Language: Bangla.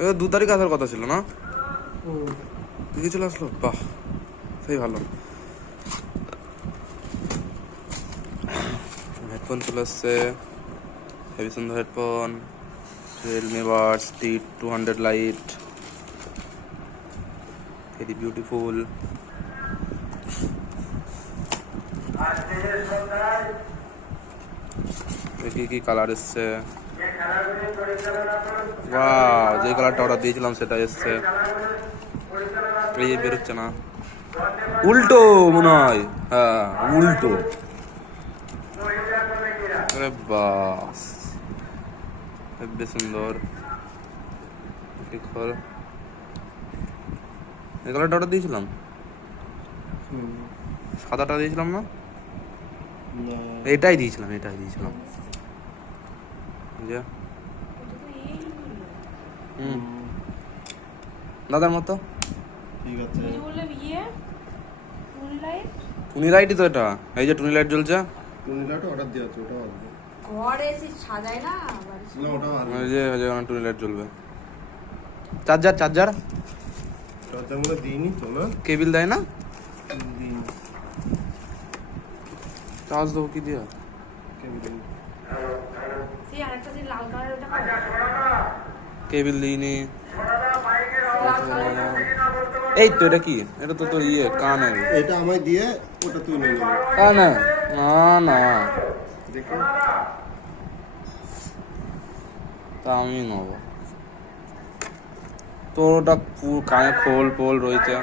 2 তারিখ আসার কথা ছিল না? দিকে চলে আসলো, বাহ সেই ভালো। হেডফোন চলে আসছে, হেভি সুন্দর headphone, Realme Buds T200 light, very beautiful. দেখি কি কালার এসছে। বাহ, যে কালারটা অর্ডার দিয়েছিলাম সেটা এসছে। এই বেরোচ্ছে না, উল্টো মনে হয়, হ্যাঁ উল্টো। আরে বাস, হেব্বি সুন্দর। এই কালারটা অর্ডার দিয়েছিলাম, সাদাটা দিয়েছিলাম না? এটাই দিয়েছিলাম, যে দাদার মতো। ঠিক আছে, টুনি লাইটই তো এটা, এই যে টুনি লাইট জ্বলছে। টুনি লাইট অর্ডার দেওয়া আছে, ওটাও আসবে। ঘরে এসে সাজায় না, না ওটাও আসবে। এই যে টুনি লাইট জ্বলবে। চার্জার চার্জারগুলো দিইনি তো না, কেবিল দেয় না? দিইনি। চার্জ দেবো কি দিয়ে? সেই আরেকটা যে লাল কালারের ওটা কেবিল দিইনি। এই তো এটা কি? এটা তো তোর ইয়ে কানের। এটা আমায় দিয়ে ওটা তুই নিয়ে নেবে। না না, দেখো তা আমি নেবো। তোর ওটা কানে খোল রয়েছে।